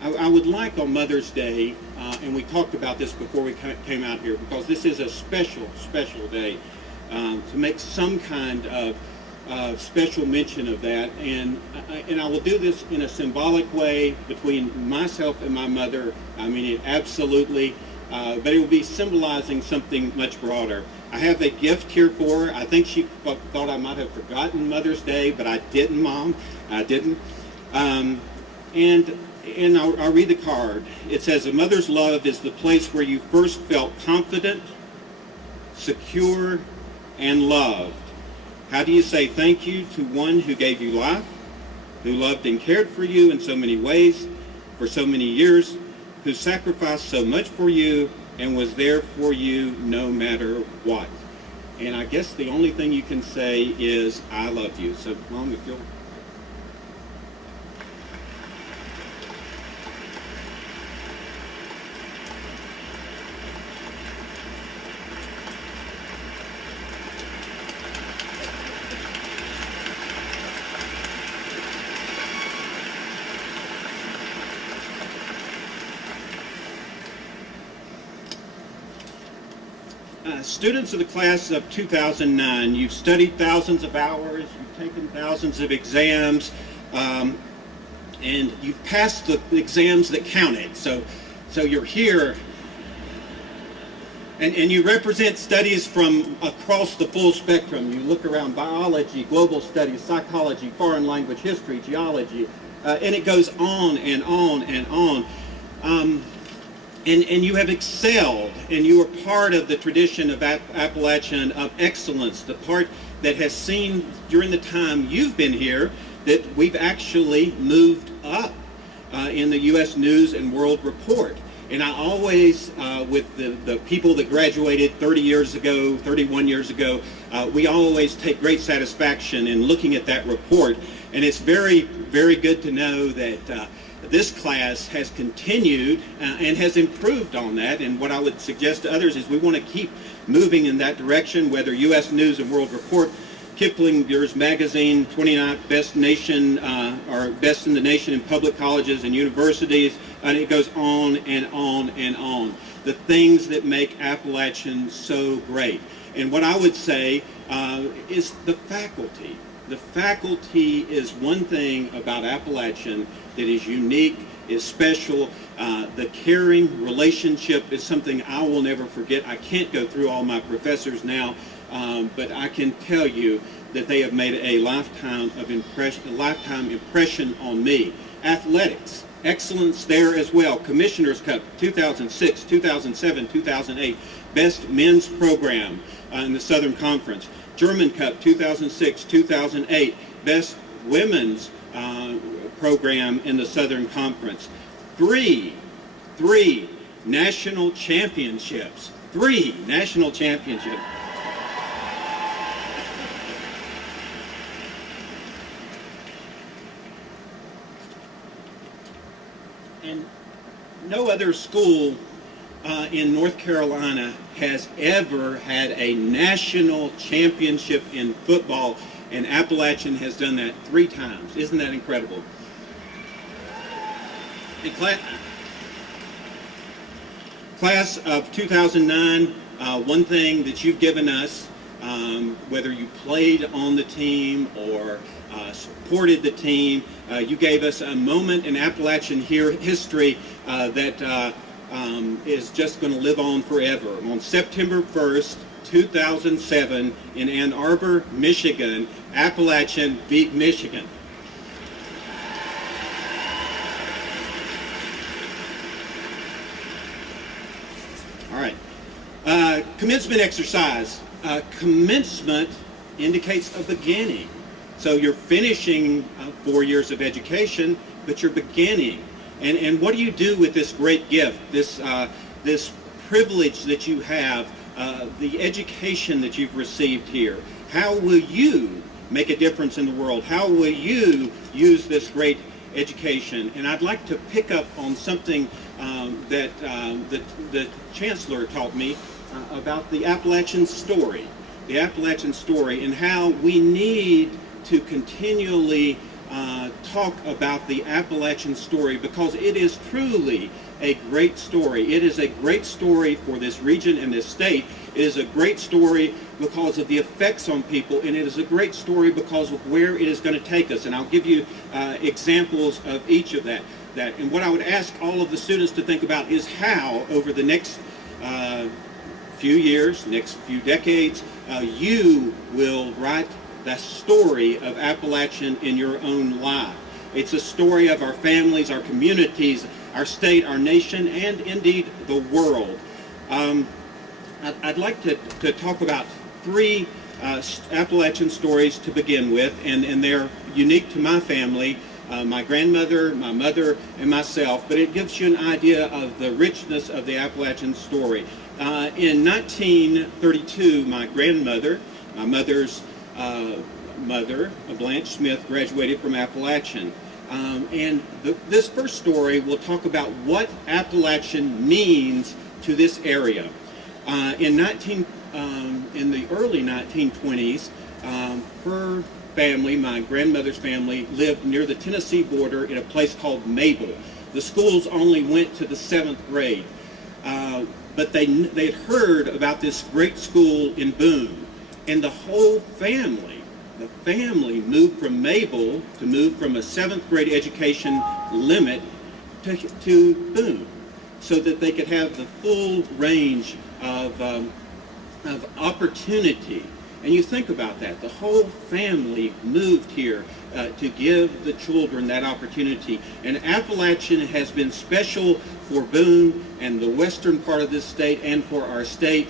I would like on Mother's Day, and we talked about this before we came out here, because this is a special, special day, to make some kind of special mention of that, and I will do this in a symbolic way between myself and my mother. I mean it absolutely, but it will be symbolizing something much broader. I have a gift here for her. I think she thought I might have forgotten Mother's Day, but I didn't, Mom. I didn't. And I'll read the card. It says, "A mother's love is the place where you first felt confident, secure, and loved. How do you say thank you to one who gave you life, who loved and cared for you in so many ways, for so many years, who sacrificed so much for you and was there for you no matter what?" And I guess the only thing you can say is, "I love you." So, Mom, if you'll... Students of the class of 2009, you've studied thousands of hours, you've taken thousands of exams, and you've passed the exams that counted. So you're here, and you represent studies from across the full spectrum. You look around: biology, global studies, psychology, foreign language, history, geology, and it goes on and on and on. And you have excelled, and you are part of the tradition of Appalachian of excellence, the part that has seen during the time you've been here that we've actually moved up in the U.S. News and World Report. And I always, with the people that graduated 30 years ago, 31 years ago, we always take great satisfaction in looking at that report. And it's very, very good to know that this class has continued and has improved on that. And what I would suggest to others is we want to keep moving in that direction, whether U.S. News and World Report, Kiplinger's magazine, 29th best nation, or best in the nation in public colleges and universities, and it goes on and on and on. The things that make Appalachian so great. And what I would say is the faculty. The faculty is one thing about Appalachian that is unique, is special. The caring relationship is something I will never forget. I can't go through all my professors now, but I can tell you that they have made a lifetime impression on me. Athletics, excellence there as well. Commissioner's Cup 2006, 2007, 2008, best men's program in the Southern Conference. German Cup 2006, 2008, best women's program in the Southern Conference. Three national championships. 3 national championships. And no other school in North Carolina has ever had a national championship in football, and Appalachian has done that 3 times. Isn't that incredible? And class of 2009, one thing that you've given us, whether you played on the team or supported the team, you gave us a moment in Appalachian history that is just going to live on forever. On September 1st, 2007, in Ann Arbor, Michigan, Appalachian beat Michigan. All right. Commencement exercise. Commencement indicates a beginning. So you're finishing 4 years of education, but you're beginning. And what do you do with this great gift, this privilege that you have, the education that you've received here? How will you make a difference in the world? How will you use this great education? And I'd like to pick up on something that the Chancellor taught me about the Appalachian story. The Appalachian story, and how we need to continually talk about the Appalachian story, because it is truly a great story. It is a great story for this region and this state. It is a great story because of the effects on people, and it is a great story because of where it is going to take us. And I'll give you examples of each of that. And what I would ask all of the students to think about is how, over the next few years, next few decades, you will write the story of Appalachian in your own life. It's a story of our families, our communities, our state, our nation, and indeed the world. I'd like to talk about three Appalachian stories to begin with, and they're unique to my family, my grandmother, my mother, and myself, but it gives you an idea of the richness of the Appalachian story. In 1932, my grandmother, my mother's mother, Blanche Smith, graduated from Appalachian. And this first story will talk about what Appalachian means to this area. In the early 1920s, her family, my grandmother's family, lived near the Tennessee border in a place called Mabel. The schools only went to the 7th grade. But they'd heard about this great school in Boone, and the whole family, moved from Mabel to move from a 7th grade education limit to Boone, so that they could have the full range of opportunity. And you think about that, the whole family moved here to give the children that opportunity. And Appalachian has been special for Boone and the western part of this state and for our state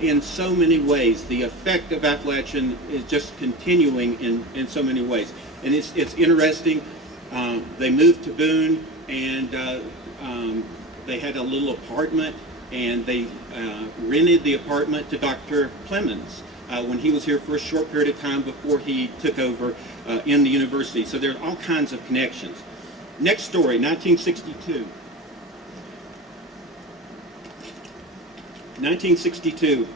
in so many ways. The effect of Appalachian is just continuing in so many ways. And it's interesting, they moved to Boone, and they had a little apartment, and they rented the apartment to Dr. Clemens when he was here for a short period of time before he took over in the university. So there are all kinds of connections. Next story, 1962. 1962,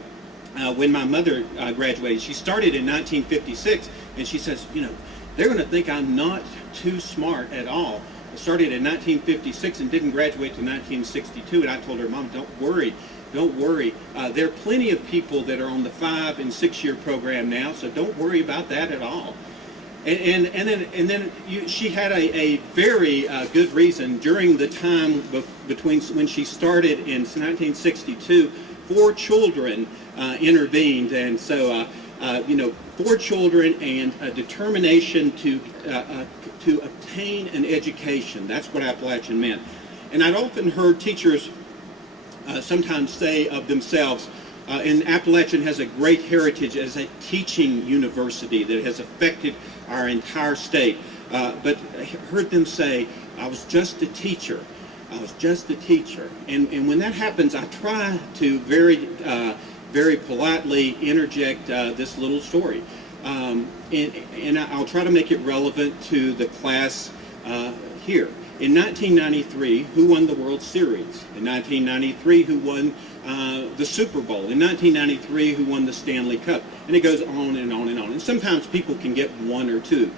when my mother graduated, she started in 1956, and she says, you know, they're going to think I'm not too smart at all. I started in 1956 and didn't graduate till 1962, and I told her, Mom, don't worry. There are plenty of people that are on the 5- and 6-year program now, so don't worry about that at all. And then she had a very good reason. During the time between when she started in 1962, 4 children intervened, and so 4 children and a determination to obtain an education. That's what Appalachian meant. And I'd often heard teachers sometimes say of themselves, and Appalachian has a great heritage as a teaching university that has affected our entire state. But I heard them say, I was just a teacher. And when that happens, I try to very politely interject this little story. And I'll try to make it relevant to the class here. In 1993, who won the World Series? In 1993, who won the Super Bowl? In 1993, who won the Stanley Cup? And it goes on and on and on. And sometimes people can get 1 or 2.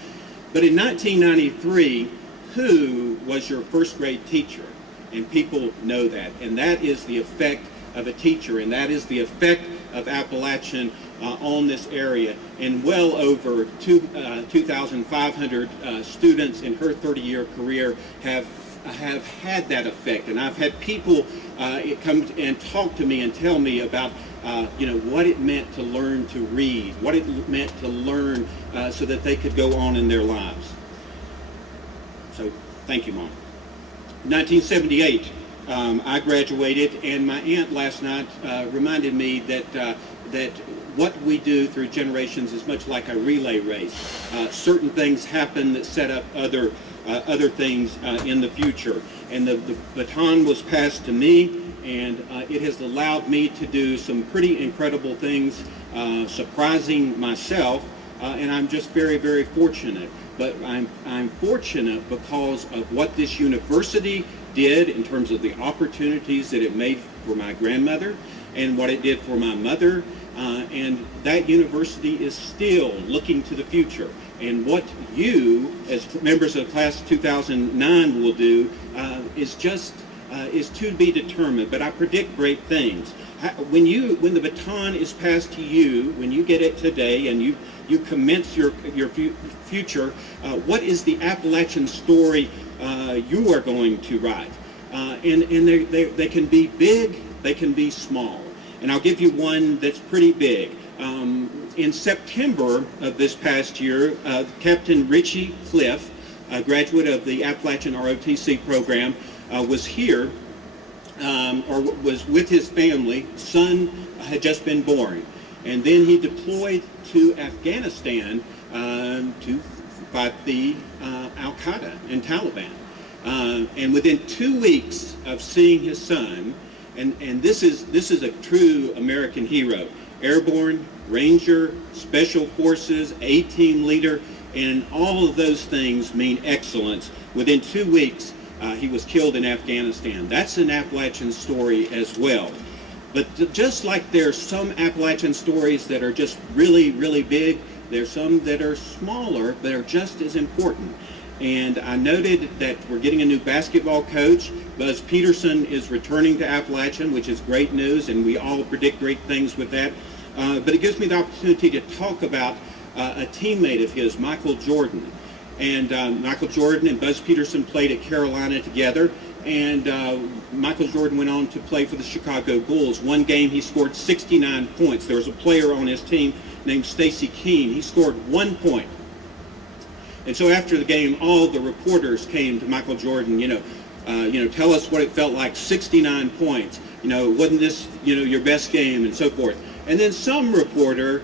But in 1993, who was your first grade teacher? And people know that. And that is the effect of a teacher, and that is the effect of Appalachian on this area. And well over 2,500 students in her 30-year career have had that effect. And I've had people come and talk to me and tell me about what it meant to learn to read, what it meant to learn so that they could go on in their lives. So thank you, Mom. 1978, I graduated, and my aunt last night reminded me that what we do through generations is much like a relay race. Certain things happen that set up other things in the future, and the baton was passed to me, and it has allowed me to do some pretty incredible things, surprising myself, and I'm just very, very fortunate. But I'm fortunate because of what this university did in terms of the opportunities that it made for my grandmother and what it did for my mother, And that university is still looking to the future. And what you, as members of class 2009, will do is to be determined. But I predict great things. When the baton is passed to you, when you get it today, and you commence your future, what is the Appalachian story you are going to write? And they can be big, they can be small. And I'll give you one that's pretty big. In September of this past year, Captain Richie Cliff, a graduate of the Appalachian ROTC program, was here, or was with his family. Son had just been born. And then he deployed to Afghanistan to fight the Al-Qaeda and Taliban. And within 2 weeks of seeing his son, and this is a true American hero, airborne, Ranger, Special Forces, A-team leader, and all of those things mean excellence. Within 2 weeks, he was killed in Afghanistan. That's an Appalachian story as well. But just like there's some Appalachian stories that are just really, really big, there's some that are smaller but are just as important. And I noted that we're getting a new basketball coach. Buzz Peterson is returning to Appalachian, which is great news, and we all predict great things with that. But it gives me the opportunity to talk about a teammate of his, Michael Jordan. And Michael Jordan and Buzz Peterson played at Carolina together. And Michael Jordan went on to play for the Chicago Bulls. One game he scored 69 points. There was a player on his team named Stacy Keene. He scored 1 point. And so after the game, all the reporters came to Michael Jordan, tell us what it felt like, 69 points. Wasn't this, your best game, and so forth. And then some reporter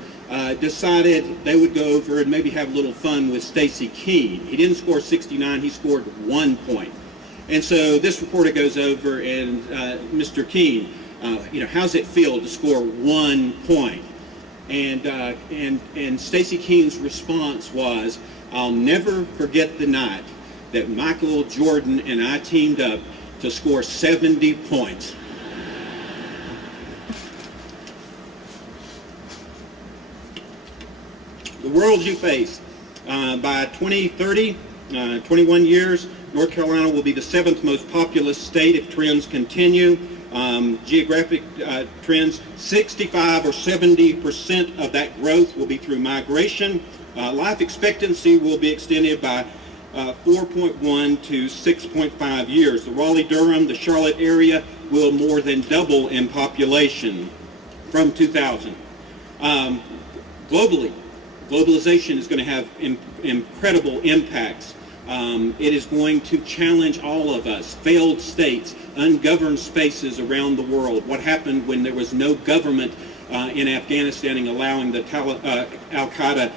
decided they would go over and maybe have a little fun with Stacy Keene. He didn't score 69, he scored 1 point. And so this reporter goes over and, Mr. Keene, how's it feel to score 1 point? And Stacy Keene's response was, I'll never forget the night that Michael Jordan and I teamed up to score 70 points. The world you face. By 2030, 21 years, North Carolina will be the 7th most populous state if trends continue. Geographic trends, 65 or 70% of that growth will be through migration. Life expectancy will be extended by 4.1 to 6.5 years. The Raleigh-Durham, the Charlotte area will more than double in population from 2000. Globally, globalization is going to have incredible impacts. It is going to challenge all of us, failed states, ungoverned spaces around the world. What happened when there was no government in Afghanistan and allowing the Al-Qaeda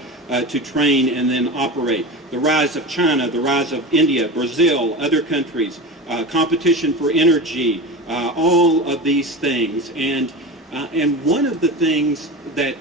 to train and then operate. The rise of China, the rise of India, Brazil, other countries, competition for energy, all of these things. And one of the things that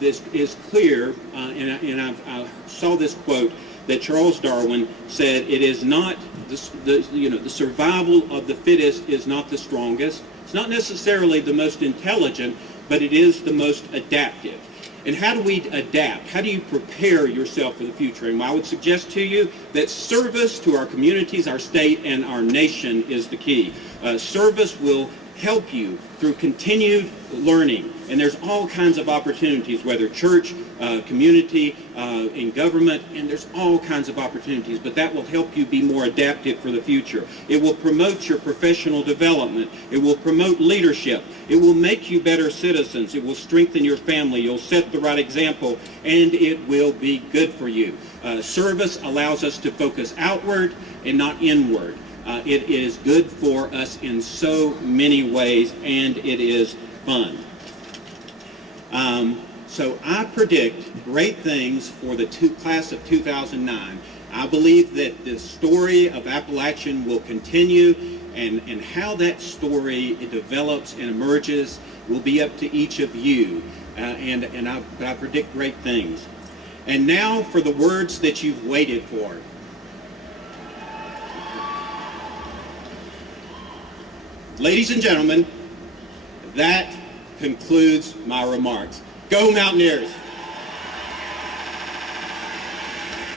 is clear, and I saw this quote that Charles Darwin said, it is not, the survival of the fittest is not the strongest. It's not necessarily the most intelligent, but it is the most adaptive. And how do we adapt? How do you prepare yourself for the future? And I would suggest to you that service to our communities, our state, and our nation is the key. Service will help you through continued learning. And there's all kinds of opportunities, whether church, community, in government, and there's all kinds of opportunities, but that will help you be more adaptive for the future. It will promote your professional development. It will promote leadership. It will make you better citizens. It will strengthen your family. You'll set the right example, and it will be good for you. Service allows us to focus outward and not inward. It is good for us in so many ways, and it is fun. So I predict great things for the class of 2009. I believe that the story of Appalachian will continue, and how that story develops and emerges will be up to each of you. But I predict great things. And now for the words that you've waited for. Ladies and gentlemen, that concludes my remarks. Go Mountaineers!